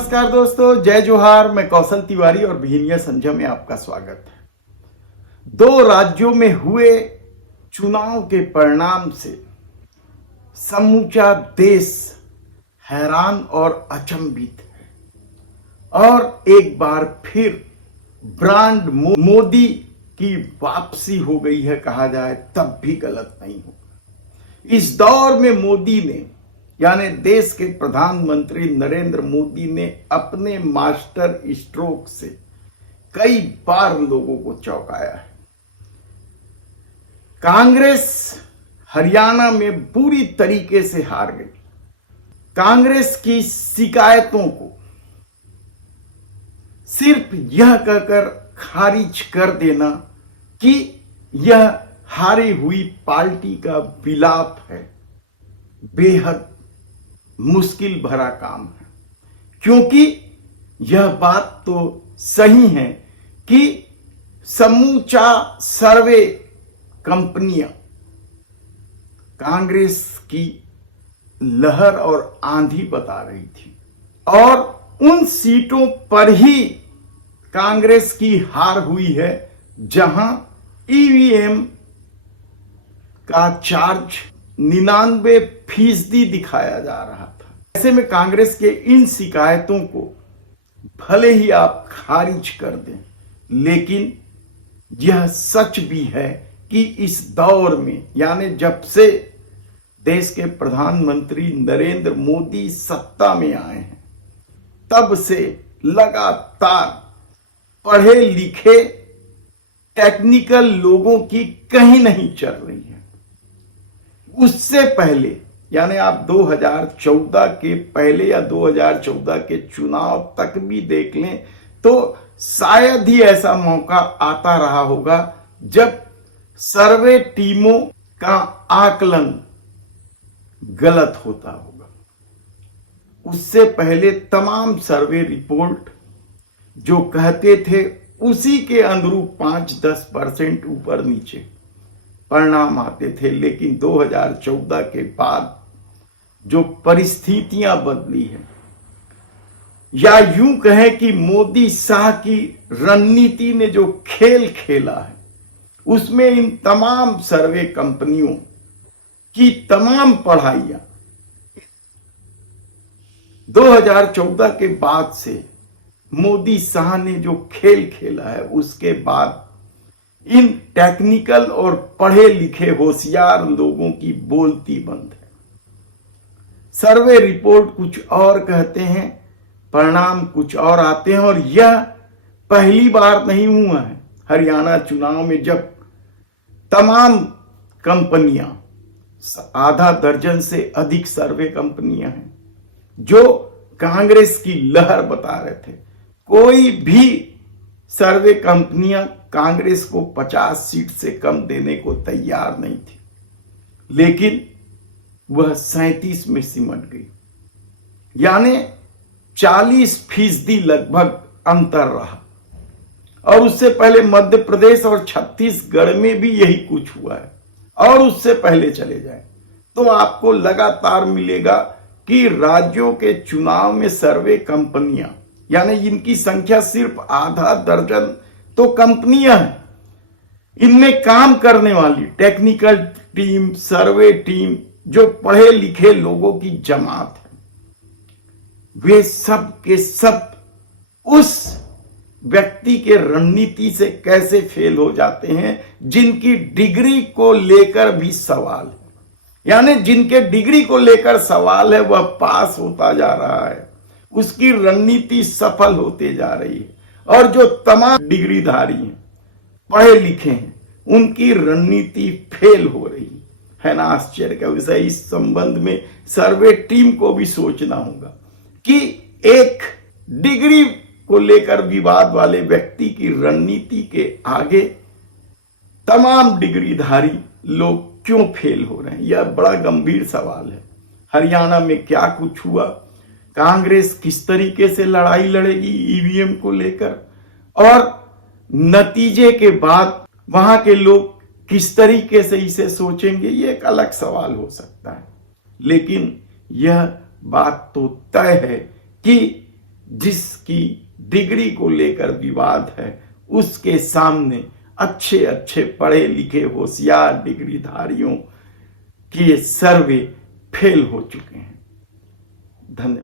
नमस्कार दोस्तों, जय जोहार। मैं कौशल तिवारी और भिनिया संजय में आपका स्वागत है। 2 राज्यों में हुए चुनाव के परिणाम से समूचा देश हैरान और अचंभित है और एक बार फिर ब्रांड मोदी की वापसी हो गई है कहा जाए तब भी गलत नहीं होगा। इस दौर में मोदी ने यानी देश के प्रधानमंत्री नरेंद्र मोदी ने अपने मास्टर स्ट्रोक से कई बार लोगों को चौंकाया है। कांग्रेस हरियाणा में बुरी तरीके से हार गई। कांग्रेस की शिकायतों को सिर्फ यह कहकर खारिज कर देना कि यह हारी हुई पार्टी का विलाप है, बेहद मुश्किल भरा काम है, क्योंकि यह बात तो सही है कि समूचा सर्वे कंपनियां कांग्रेस की लहर और आंधी बता रही थी और उन सीटों पर ही कांग्रेस की हार हुई है जहां ईवीएम का चार्ज 99% दिखाया जा रहा था। ऐसे में कांग्रेस के इन शिकायतों को भले ही आप खारिज कर दें, लेकिन यह सच भी है कि इस दौर में यानी जब से देश के प्रधानमंत्री नरेंद्र मोदी सत्ता में आए हैं तब से लगातार पढ़े लिखे टेक्निकल लोगों की कहीं नहीं चल रही है। उससे पहले यानी आप 2014 के पहले या 2014 के चुनाव तक भी देख लें तो शायद ही ऐसा मौका आता रहा होगा जब सर्वे टीमों का आकलन गलत होता होगा। उससे पहले तमाम सर्वे रिपोर्ट जो कहते थे उसी के अनुरूप 5-10% ऊपर नीचे परिणाम आते थे, लेकिन 2014 के बाद जो परिस्थितियां बदली हैं या यूं कहें कि मोदी शाह की रणनीति ने जो खेल खेला है उसमें इन तमाम सर्वे कंपनियों की तमाम पढ़ाइयां 2014 के बाद से मोदी शाह ने जो खेल खेला है उसके बाद इन टेक्निकल और पढ़े लिखे होशियार लोगों की बोलती बंद है। सर्वे रिपोर्ट कुछ और कहते हैं, परिणाम कुछ और आते हैं और यह पहली बार नहीं हुआ है हरियाणा चुनाव में जब तमाम कंपनियां, आधा दर्जन से अधिक सर्वे कंपनियां हैं जो कांग्रेस की लहर बता रहे थे। कोई भी सर्वे कंपनियां कांग्रेस को 50 सीट से कम देने को तैयार नहीं थी, लेकिन वह 37 में सिमट गई, यानी 40% लगभग अंतर रहा। और उससे पहले मध्य प्रदेश और छत्तीसगढ़ में भी यही कुछ हुआ है। और उससे पहले चले जाए तो आपको लगातार मिलेगा कि राज्यों के चुनाव में सर्वे कंपनियां यानी इनकी संख्या सिर्फ आधा दर्जन तो कंपनियां हैं, इनमें काम करने वाली टेक्निकल टीम, सर्वे टीम जो पढ़े लिखे लोगों की जमात है, वे सब के सब उस व्यक्ति के रणनीति से कैसे फेल हो जाते हैं जिनकी डिग्री को लेकर भी सवाल है। यानी जिनके डिग्री को लेकर सवाल है वह पास होता जा रहा है, उसकी रणनीति सफल होते जा रही है, और जो तमाम डिग्रीधारी हैं, पढ़े लिखे हैं, उनकी रणनीति फेल हो रही है ना। आश्चर्य का विषय। इस संबंध में सर्वे टीम को भी सोचना होगा कि एक डिग्री को लेकर विवाद वाले व्यक्ति की रणनीति के आगे तमाम डिग्रीधारी लोग क्यों फेल हो रहे हैं। यह बड़ा गंभीर सवाल है। हरियाणा में क्या कुछ हुआ, कांग्रेस किस तरीके से लड़ाई लड़ेगी ईवीएम को लेकर, और नतीजे के बाद वहां के लोग किस तरीके से इसे सोचेंगे, ये एक अलग सवाल हो सकता है। लेकिन यह बात तो तय है कि जिसकी डिग्री को लेकर विवाद है, उसके सामने अच्छे अच्छे पढ़े लिखे होशियार डिग्रीधारियों के सर्वे फेल हो चुके हैं। धन्यवाद।